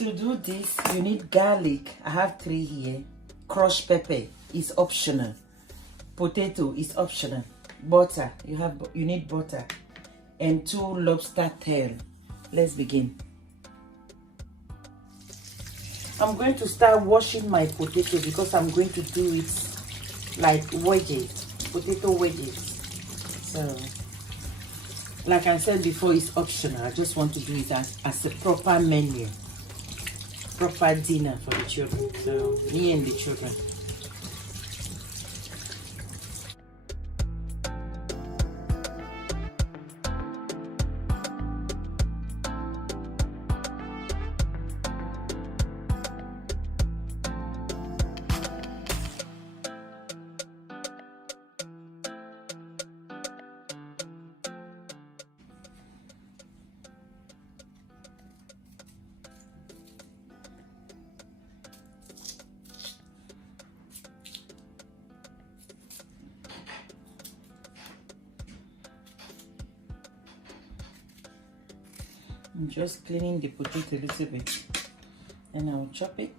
To do this, you need garlic. I have 3 here. Crushed pepper is optional. Potato is optional. Butter, you need butter. And 2 lobster tail. Let's begin. I'm going to start washing my potato because I'm going to do it like wedges, potato wedges. So, like I said before, it's optional. I just want to do it as a proper menu, proper dinner for the children. So, me and the children. I'm just cleaning the potato a little bit, and I'll chop it.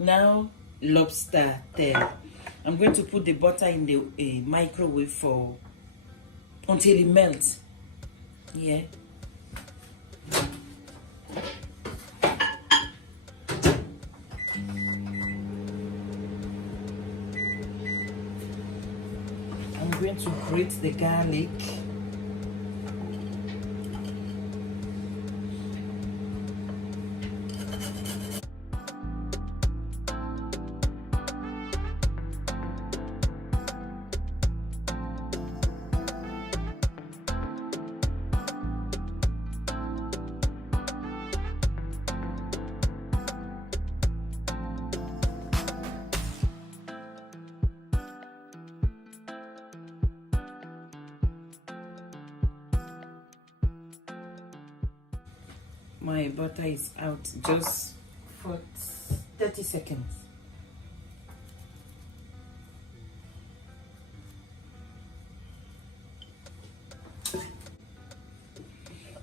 Now lobster tail. I'm going to put the butter in the microwave for until it melts. Yeah. I'm going to grate the garlic. My butter is out just for 30 seconds.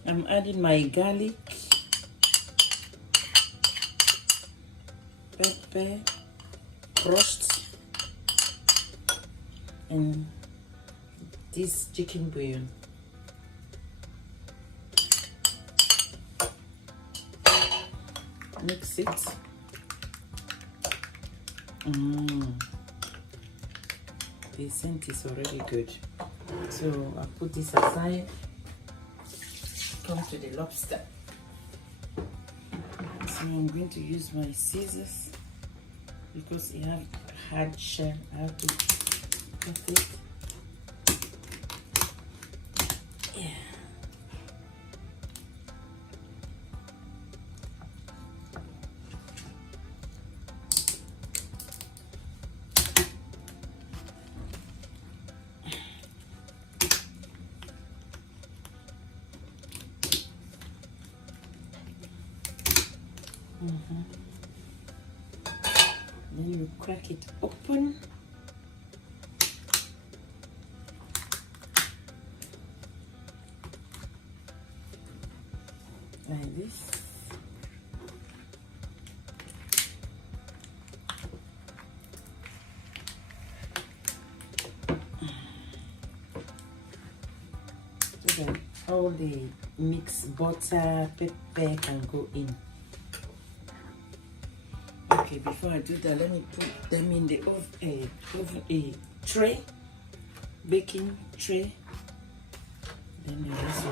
I'm adding my garlic, pepper, crushed, and this chicken bouillon. Mix it. The scent is already good. So I'll put this aside. Come to the lobster. So I'm going to use my scissors because it have hard shell. I have to cut it. Yeah. Then you crack it open. Like this. So that all the mixed butter, pepper can go in. Okay, before I do that, let me put them in the oven, tray, baking tray. Then I also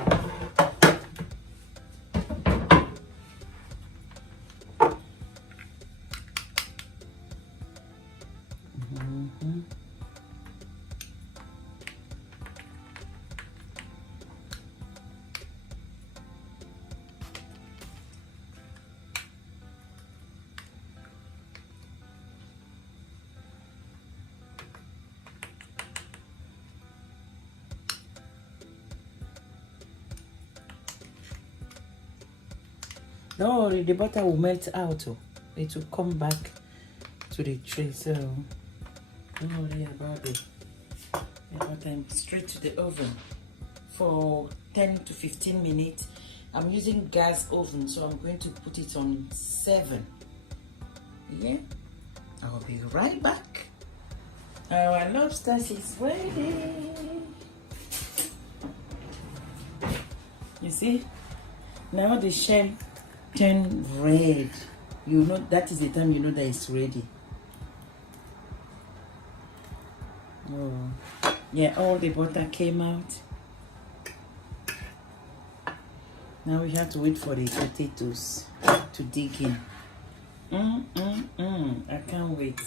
don't worry, the butter will melt out. It will come back to the tray, so don't worry about it. The butter straight to the oven for 10 to 15 minutes. I'm using gas oven, so I'm going to put it on 7. Yeah, I'll be right back. Our lobster is ready. You see, now the shell turn red. You know that is the time you know that it's ready. Oh, yeah, all the butter came out. Now we have to wait for the potatoes to dig in. I can't wait.